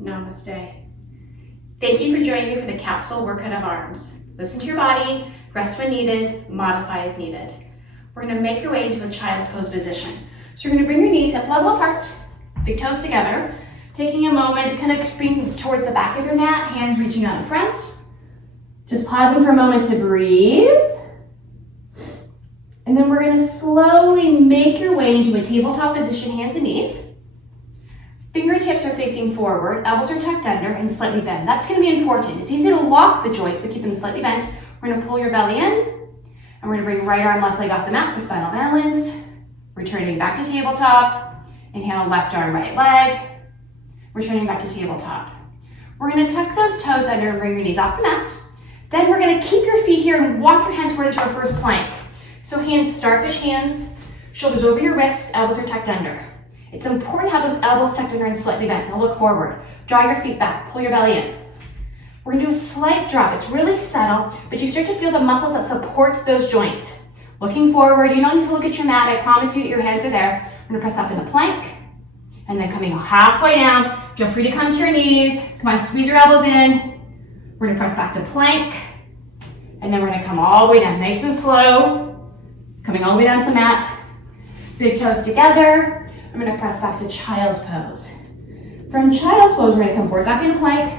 Namaste. Thank you for joining me for the capsule workout of arms. Listen to your body, rest when needed, modify as needed. We're going to make your way into a child's pose position. So you're going to bring your knees hip level apart, big toes together, taking a moment to kind of bring towards the back of your mat, hands reaching out in front. Just pausing for a moment to breathe. And then we're going to slowly make your way into a tabletop position, hands and knees. Fingertips are facing forward, elbows are tucked under, and slightly bent. That's going to be important. It's easy to lock the joints, but keep them slightly bent. We're going to pull your belly in, and we're going to bring right arm, left leg off the mat for spinal balance. Returning back to tabletop. Inhale, left arm, right leg. Returning back to tabletop. We're going to tuck those toes under and bring your knees off the mat. Then we're going to keep your feet here and walk your hands forward into our first plank. So hands, starfish hands, shoulders over your wrists, elbows are tucked under. It's important to have those elbows tucked under and slightly bent. Now look forward. Draw your feet back. Pull your belly in. We're going to do a slight drop. It's really subtle, but you start to feel the muscles that support those joints. Looking forward. You don't need to look at your mat. I promise you that your hands are there. We're going to press up into plank. And then coming halfway down. Feel free to come to your knees. Come on, squeeze your elbows in. We're going to press back to plank. And then we're going to come all the way down. Nice and slow. Coming all the way down to the mat. Big toes together. I'm going to press back to child's pose. From child's pose, we're going to come forward back into plank.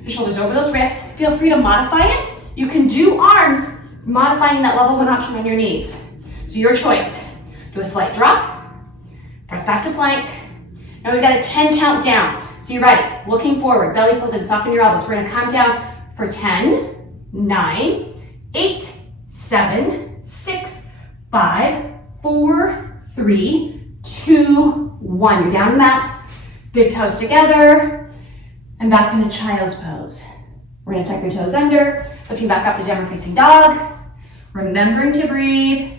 Your shoulders over those wrists. Feel free to modify it. You can do arms, modifying that level one option on your knees. So your choice. Do a slight drop. Press back to plank. Now we've got a 10 count down. So you're ready. Looking forward, belly pulled in, soften your elbows. We're going to come down for 10, 9, 8, 7, 6, 5, 4, 3, 2, 1. You're down the mat, big toes together, and back into child's pose. We're going to tuck your toes under, lifting back up to downward facing dog, remembering to breathe,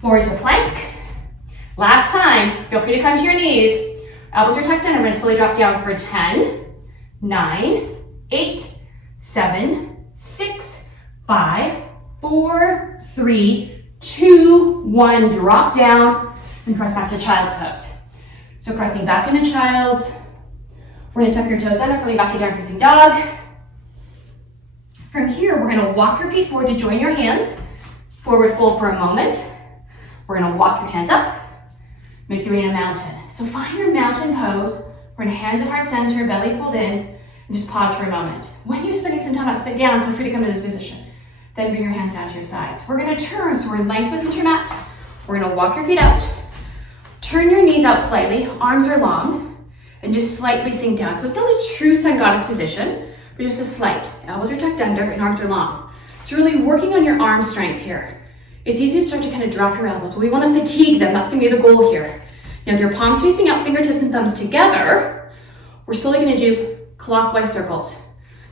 forward to plank. Last time, feel free to come to your knees. Elbows are tucked in. I'm going to slowly drop down for 10, 9, 8, 7, 6, 5, 4, 3, 2, 1. Drop down. And press back to child's pose. So pressing back into child. We're going to tuck your toes under, coming back to down facing dog. From here, we're going to walk your feet forward to join your hands. Forward fold for a moment. We're going to walk your hands up. Make your way in a mountain. So find your mountain pose. We're going to hands at heart center, belly pulled in, and just pause for a moment. When you're spending some time upside down, feel free to come to this position. Then bring your hands down to your sides. We're going to turn, so we're in length with your mat. We're going to walk your feet out. Turn your knees out slightly, arms are long, and just slightly sink down. So it's not a true sun goddess position, but just a slight. Elbows are tucked under and arms are long. So really working on your arm strength here. It's easy to start to kind of drop your elbows. So we want to fatigue them. That's going to be the goal here. Now, with your palms facing up, fingertips and thumbs together, we're slowly going to do clockwise circles.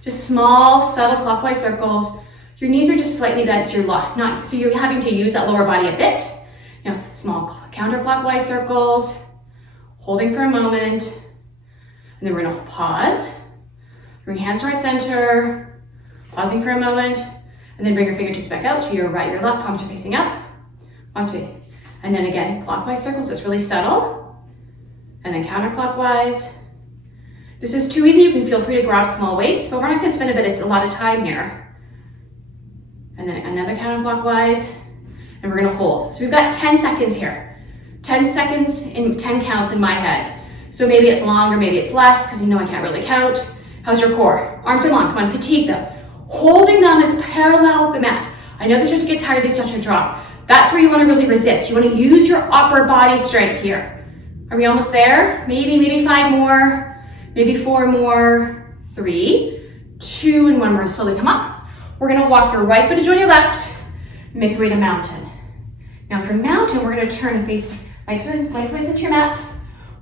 Just small, subtle clockwise circles. Your knees are just slightly bent, so you're having to use that lower body a bit. You know, small counterclockwise circles, holding for a moment, and then we're going to pause. Bring hands to our center, pausing for a moment, and then bring your fingertips back out to your right, your left, palms are facing up. Once we, and then again, clockwise circles, it's really subtle, and then counterclockwise. This is too easy, you can feel free to grab small weights, but we're not going to spend a lot of time here. And then another counterclockwise. And we're going to hold. So we've got 10 seconds here. 10 seconds in 10 counts in my head. So maybe it's longer, maybe it's less, because you know I can't really count. How's your core? Arms are long. Come on, fatigue them. Holding them is parallel with the mat. I know they start to get tired, they start to drop. That's where you want to really resist. You want to use your upper body strength here. Are we almost there? Maybe 5 more. Maybe 4 more. 3, 2, and 1 more. Slowly come up. We're going to walk your right foot to join your left. Make your way to mountain. Now for mountain, we're going to turn and face lengthways into your mat.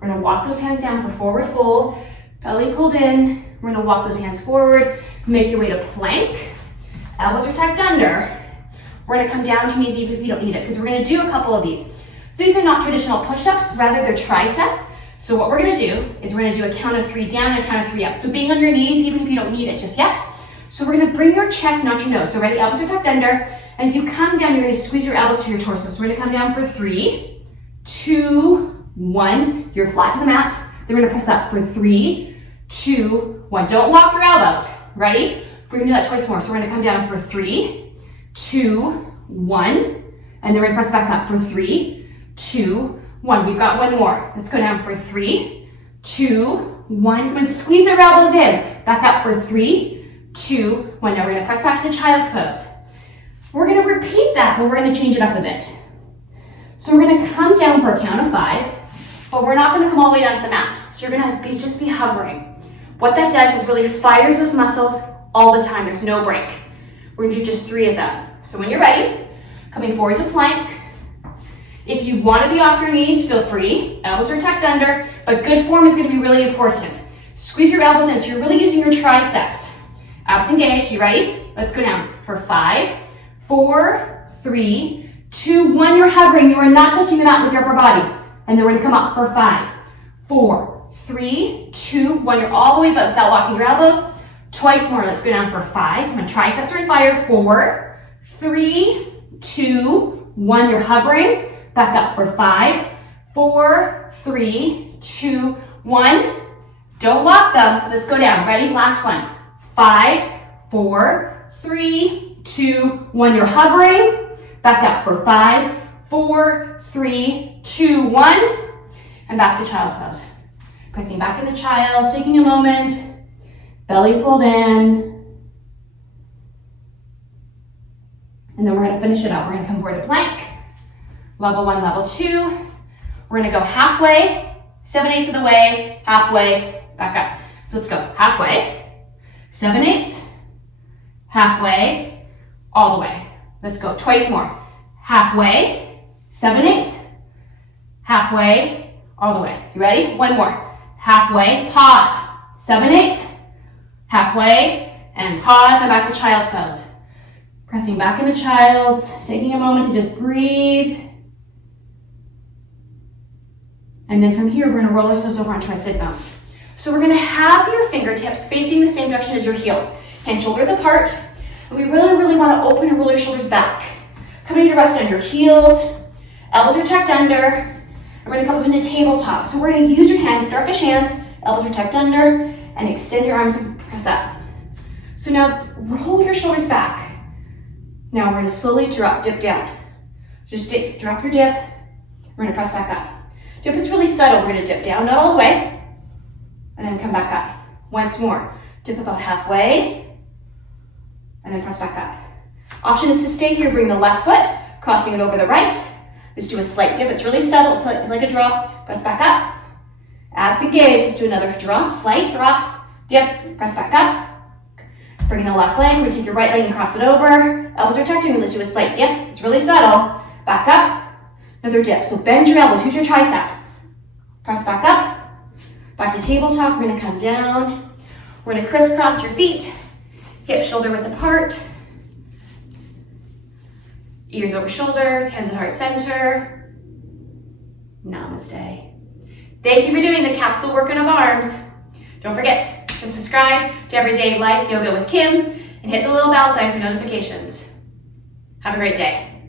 We're going to walk those hands down for forward fold. Belly pulled in. We're going to walk those hands forward. Make your way to plank. Elbows are tucked under. We're going to come down to knees even if you don't need it, because we're going to do a couple of these. These are not traditional push-ups, rather they're triceps. So what we're going to do is we're going to do a count of 3 down and a count of 3 up. So being on your knees even if you don't need it just yet. So we're going to bring your chest, not your nose. So ready, elbows are tucked under. And as you come down, you're going to squeeze your elbows to your torso. So we're going to come down for 3, 2, 1. You're flat to the mat. Then we're going to press up for 3, 2, 1. Don't lock your elbows. Ready? We're gonna do that twice more. So we're gonna come down for 3, 2, 1. And then we're gonna press back up for 3, 2, 1. We've got one more. Let's go down for 3, 2, 1. We're gonna squeeze our elbows in. Back up for 3, 2, 1. Now we're gonna press back to the child's pose. We're gonna repeat that, but we're gonna change it up a bit. So we're gonna come down for a count of 5, but we're not gonna come all the way down to the mat. So you're gonna just be hovering. What that does is really fires those muscles all the time. There's no break. We're gonna do just 3 of them. So when you're ready, coming forward to plank. If you wanna be off your knees, feel free. Elbows are tucked under, but good form is gonna be really important. Squeeze your elbows in, so you're really using your triceps. Abs engaged, you ready? Let's go down for 5, 4, 3, 2, 1. You're hovering, you are not touching the mat with your upper body. And then we're gonna come up for 5, 4, 3, 2, 1. You're all the way up without locking your elbows. Twice more, let's go down for 5. My triceps are on fire. 4, 3, 2, 1. You're hovering. Back up for 5, 4, 3, 2, 1. Don't lock them. Let's go down. Ready? Last one. 5, 4, 3, 2, 1. You're hovering. Back up for 5, 4, 3, 2, 1. And back to child's pose. Pressing back into child's, taking a moment. Belly pulled in. And then we're going to finish it up. We're going to come forward to plank. Level 1, level 2. We're going to go halfway, 7/8 of the way, halfway, back up. So let's go halfway, 7/8, halfway, all the way. Let's go twice more. Halfway, 7/8, halfway, all the way. You ready? One more. Halfway, pause, 7/8, halfway, and pause, and back to child's pose. Pressing back into child's, taking a moment to just breathe. And then from here, we're gonna roll ourselves over onto our sit bones. So we're gonna have your fingertips facing the same direction as your heels. Hand shoulder width apart. And we really, really wanna open and roll your shoulders back. Coming to rest on your heels. Elbows are tucked under. And we're gonna come up into tabletop. So we're gonna use your hands, starfish hands. Elbows are tucked under. And extend your arms and press up. So now roll your shoulders back. Now we're gonna slowly dip down. So just drop your dip. We're gonna press back up. Dip is really subtle. We're gonna dip down, not all the way, and then come back up. Once more. Dip about halfway, and then press back up. Option is to stay here, bring the left foot, crossing it over the right. Just do a slight dip. It's really subtle, it's like a drop. Press back up. Abs engaged. Let's do another drop, slight drop, dip, press back up. Bring the left leg. We're gonna take your right leg and cross it over. Elbows are tucked in. Let's do a slight dip. It's really subtle. Back up. Another dip. So bend your elbows. Use your triceps. Press back up. Back to tabletop. We're going to come down. We're going to crisscross your feet. Hip shoulder width apart. Ears over shoulders. Hands at heart center. Namaste. Thank you for doing the capsule workout of arms. Don't forget to subscribe to Everyday Life Yoga with Kim and hit the little bell sign for notifications. Have a great day.